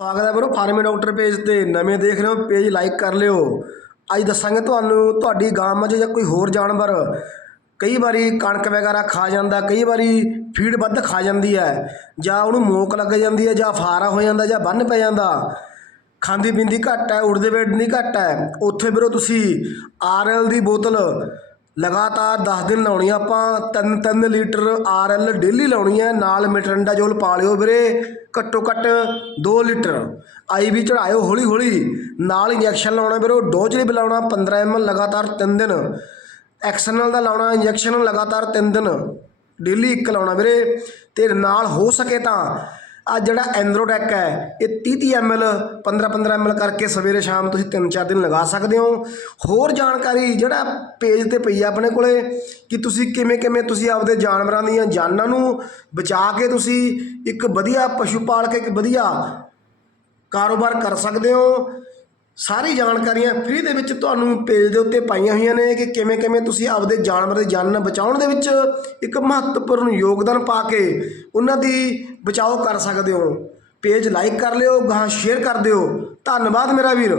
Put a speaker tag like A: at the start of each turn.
A: ਸਵਾਗਤ ਹੈ ਵੀਰੋ, ਫਾਰਮੇ ਡਾਕਟਰ ਪੇਜ ਤੇ। ਨਵੇਂ ਦੇਖ ਰਹੇ ਹੋ, ਪੇਜ ਲਾਈਕ ਕਰ ਲਿਓ। ਅੱਜ ਦੱਸਾਂਗੇ ਤੁਹਾਨੂੰ, ਤੁਹਾਡੀ ਗਾਂ ਮੱਝ ਜਾਂ ਕੋਈ ਹੋਰ ਜਾਨਵਰ। ਕਈ ਵਾਰੀ ਕਣਕ ਵਗੈਰਾ ਖਾ ਜਾਂਦਾ, ਕਈ ਵਾਰੀ ਫੀਡ ਵੱਧ ਖਾ ਜਾਂਦੀ ਹੈ। ਜਾਂ ਉਹਨੂੰ ਮੋਕ ਲੱਗ ਜਾਂਦੀ ਹੈ, ਜਾਂ ਫਾਰਾ ਹੋ ਜਾਂਦਾ, ਜਾਂ ਬੰਨ ਪੈ ਜਾਂਦਾ। ਖਾਂਦੀ ਪੀਂਦੀ ਘੱਟ ਹੈ ਉੜਦੇ ਵੇਟ ਨਹੀਂ ਘੱਟ ਹੈ। ਉੱਥੇ ਵੀਰੋ ਤੁਸੀਂ ਆਰਐਲ ਦੀ ਬੋਤਲ ਲਗਾਤਾਰ 10 ਦਿਨ ਲਾਉਣੀ ਆ ਆਪਾਂ 3-3 ਲੀਟਰ ਆਰਐਲ ਡੇਲੀ ਲਾਉਣੀ ਹੈ, ਨਾਲ ਮਿਟਰੰਡਾ ਜੋਲ ਪਾ ਲਿਓ ਵੀਰੇ, ਘੱਟੋ ਘੱਟ 2 ਲੀਟਰ। ਆਈਵੀ ਚੜਾਇਓ ਹੌਲੀ ਹੌਲੀ। ਨਾਲ ਇੰਜੈਕਸ਼ਨ ਲਾਉਣਾ ਵੀਰੋ, ਡੋਜ਼ ਵੀ ਲਾਉਣਾ 15 ml ਲਗਾਤਾਰ 3 ਦਿਨ। ਐਕਸਟਰਨਲ ਦਾ ਲਾਉਣਾ, ਇੰਜੈਕਸ਼ਨ ਲਗਾਤਾਰ 3 ਦਿਨ। ਡੇਲੀ ਇੱਕ ਲਾਉਣਾ ਵੀਰੇ। ਤੇ ਨਾਲ ਹੋ ਸਕੇ ਤਾਂ ਆ ਜਿਹੜਾ ਐਂਦਰੋਟੈਕ ਹੈ, ਇਹ 30 30 ml 15 15 ml ਕਰਕੇ ਸਵੇਰੇ ਸ਼ਾਮ ਤੁਸੀਂ 3-4 ਦਿਨ ਲਗਾ ਸਕਦੇ ਹੋ। ਹੋਰ ਜਾਣਕਾਰੀ ਜਿਹੜਾ ਪੇਜ ਤੇ ਪਈ ਆ ਆਪਣੇ ਕੋਲੇ, ਕਿ ਤੁਸੀਂ ਕਿਵੇਂ ਕਿਵੇਂ ਤੁਸੀਂ ਆਪਦੇ ਜਾਨਵਰਾਂ ਦੀਆਂ ਜਾਨਾਂ ਨੂੰ ਬਚਾ ਕੇ ਤੁਸੀਂ ਇੱਕ ਵਧੀਆ ਪਸ਼ੂ ਪਾਲ ਕੇ ਇੱਕ ਵਧੀਆ ਕਾਰੋਬਾਰ ਕਰ ਸਕਦੇ ਹੋ। ਸਾਰੀ ਜਾਣਕਾਰੀਆਂ ਫ੍ਰੀ ਦੇ ਵਿੱਚ ਤੁਹਾਨੂੰ ਪੇਜ ਦੇ ਉੱਤੇ ਪਾਈਆਂ ਹੋਈਆਂ ਨੇ ਕਿ ਕਿਵੇਂ ਕਿਵੇਂ ਤੁਸੀਂ ਆਪਦੇ ਜਾਨਵਰ ਦੇ ਜਾਨ ਬਚਾਉਣ ਦੇ ਵਿੱਚ ਇੱਕ ਮਹੱਤਵਪੂਰਨ ਯੋਗਦਾਨ ਪਾ ਕੇ ਉਹਨਾਂ ਦੀ ਬਚਾਓ ਕਰ ਸਕਦੇ ਹੋ। ਪੇਜ ਲਾਈਕ ਕਰ ਲਿਓ, ਗਾਹਾਂ ਸ਼ੇਅਰ ਕਰ ਦਿਓ। ਧੰਨਵਾਦ ਮੇਰਾ ਵੀਰ।